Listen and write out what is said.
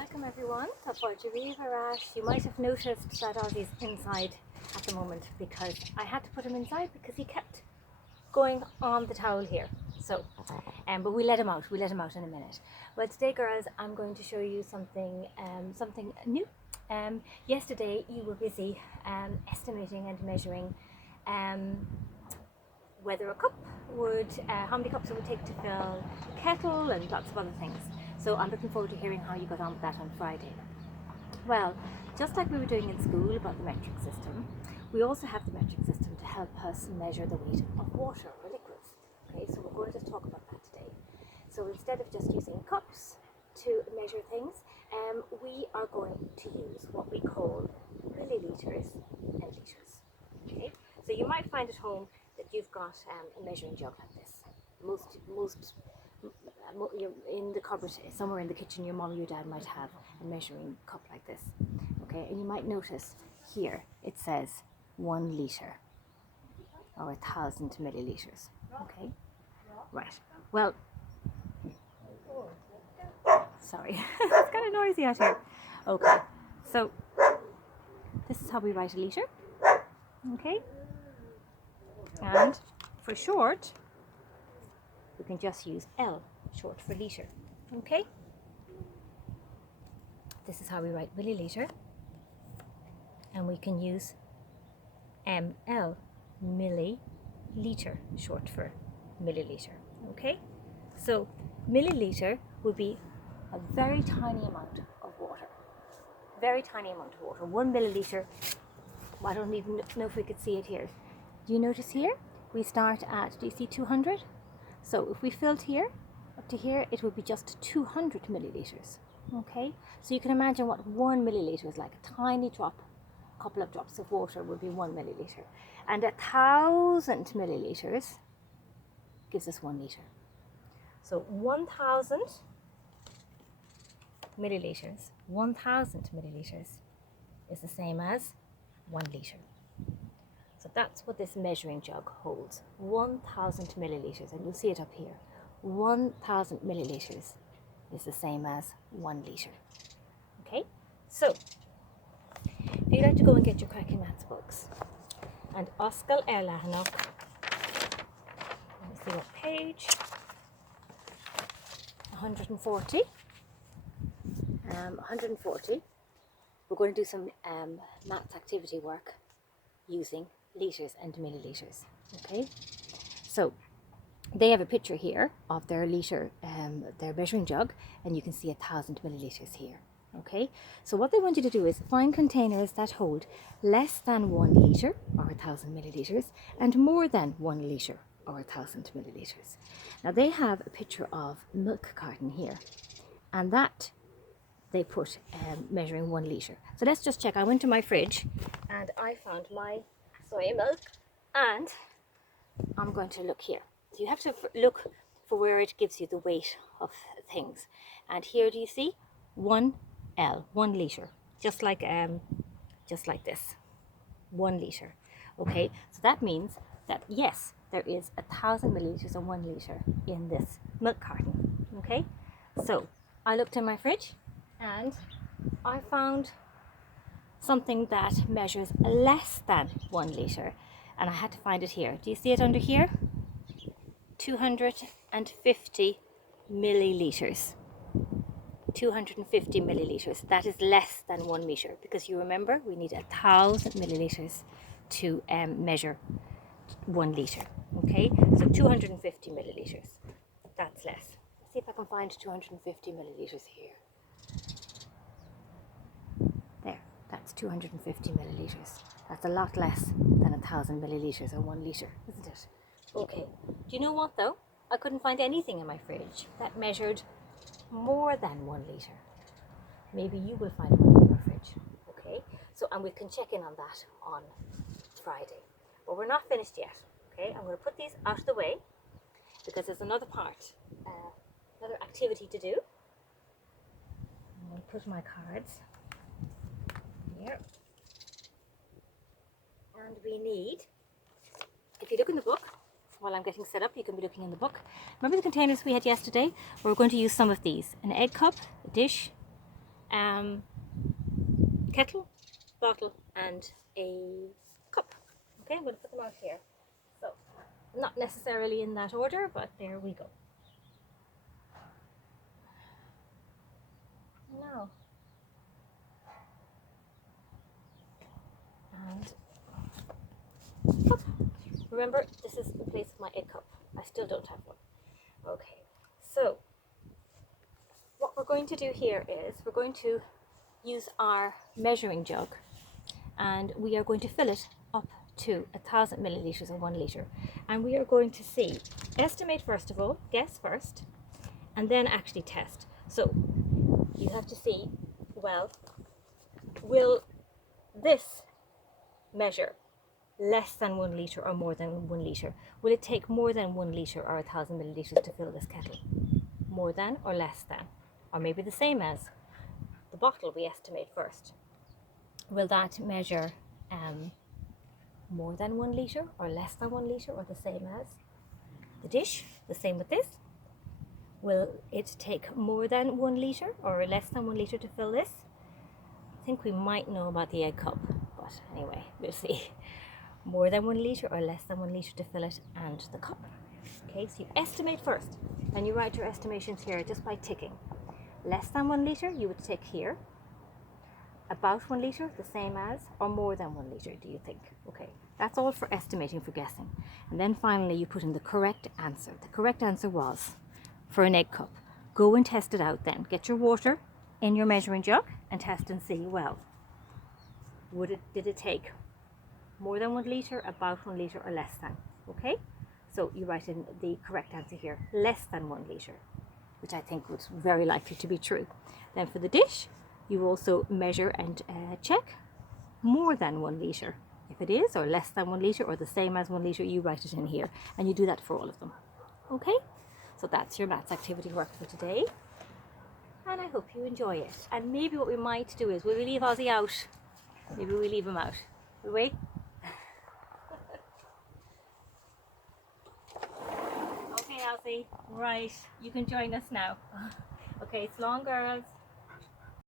Welcome everyone to Portuguese Arash. You might have noticed that Ozzy's inside at the moment because I had to put him inside because he kept going on the towel here. So, but we let him out. We let him out in a minute. Well, today, girls, I'm going to show you something new. Yesterday you were busy estimating and measuring whether a cup would, how many cups it would take to fill a kettle and lots of other things. So I'm looking forward to hearing how you got on with that on Friday. Well, just like we were doing in school about the metric system, we also have the metric system to help us measure the weight of water or liquids. Okay, so we're going to talk about that today. So instead of just using cups to measure things, we are going to use what we call milliliters and liters. Okay, so you might find at home that you've got a measuring jug like this. You're in the cupboard, somewhere in the kitchen, your mom or your dad might have a measuring cup like this. Okay, and you might notice here it says 1 litre or 1,000 milliliters. Okay, right. Well, sorry, it's kind of noisy out here. Okay, so this is how we write a litre. Okay, and for short, we can just use L, short for litre. Okay, this is how we write milliliter, and we can use ML, milliliter, short for milliliter. Okay, so milliliter would be a very tiny amount of water. Very tiny amount of water. 1 milliliter. I don't even know if we could see it here. Do you notice here? We start at, do you see 200? So if we filled here, up to here, it would be just 200 milliliters. Okay, so you can imagine what 1 milliliter is like. A tiny drop, a couple of drops of water would be 1 milliliter. And 1,000 milliliters gives us 1 liter. So 1,000 milliliters, 1,000 milliliters is the same as 1 liter. So that's what this measuring jug holds, 1,000 milliliters, and you'll see it up here. 1,000 milliliters is the same as 1 liter. Okay, so if you'd like to go and get your cracking maths books, and Oscar Erlachner, let me see what page, 140, 140, we're going to do some maths activity work using liters and milliliters. Okay, so they have a picture here of their liter, their measuring jug, and you can see 1,000 milliliters here. Okay, so what they want you to do is find containers that hold less than 1 liter or 1,000 milliliters and more than 1 liter or 1,000 milliliters. Now they have a picture of a milk carton here, and that they put measuring 1 liter. So let's just check. I went to my fridge and I found my soy milk, and I'm going to look here. So you have to look for where it gives you the weight of things. And here, do you see 1 L, 1 liter, just like this, 1 liter. Okay, so that means that yes, there is 1,000 milliliters or 1 liter in this milk carton. Okay, so I looked in my fridge and I found something that measures less than 1 liter, and I had to find it here. Do you see it under here? 250 milliliters. 250 milliliters. That is less than 1 liter, because you remember we need 1,000 milliliters to measure 1 liter. Okay, so 250 milliliters. That's less. Let's see if I can find 250 milliliters here. There, that's 250 milliliters. That's a lot less than 1,000 milliliters or 1 liter, isn't it? Okay, do you know what though? I couldn't find anything in my fridge that measured more than 1 liter. Maybe you will find one in your fridge. Okay, so and we can check in on that on Friday. But we're not finished yet. Okay, I'm going to put these out of the way because there's another part, another activity to do. I'm going to put my cards here. And we need, if you look in the book, while I'm getting set up, you can be looking in the book. Remember the containers we had yesterday? We're going to use some of these. An egg cup, a dish, kettle, bottle, and a cup. Okay, I'm going to put them out here. So, not necessarily in that order, but there we go. Now, and cup. Remember, this is in place of my egg cup. I still don't have one. Okay, so what we're going to do here is we're going to use our measuring jug, and we are going to fill it up to 1,000 milliliters or 1 liter, and we are going to see, estimate first of all, guess first, and then actually test. So you have to see, well, will this measure less than 1 liter or more than 1 liter? Will it take more than 1 liter or 1,000 milliliters to fill this kettle? More than or less than? Or maybe the same as the bottle we estimate first. Will that measure more than 1 liter or less than 1 liter, or the same as the dish? The same with this. Will it take more than 1 liter or less than 1 liter to fill this? I think we might know about the egg cup, but anyway, we'll see. More than 1 liter or less than 1 liter to fill it, and the cup. Okay, so you estimate first, and you write your estimations here just by ticking. Less than 1 liter, you would tick here. About 1 liter, the same as, or more than 1 liter, do you think? Okay, that's all for estimating, for guessing. And then finally, you put in the correct answer. The correct answer was, for an egg cup. Go and test it out then. Get your water in your measuring jug and test and see, well, did it take more than 1 liter, about 1 liter, or less than? Okay, so you write in the correct answer here, less than 1 liter, which I think was very likely to be true. Then for the dish, you also measure and check more than 1 liter. If it is, or less than 1 liter, or the same as 1 liter, you write it in here, and you do that for all of them. Okay, so that's your maths activity work for today, and I hope you enjoy it. And maybe what we might do is, will we leave Ozzy out? Maybe we leave him out. Will we? Okay, Ozzy, right, you can join us now. Okay, it's long, girls.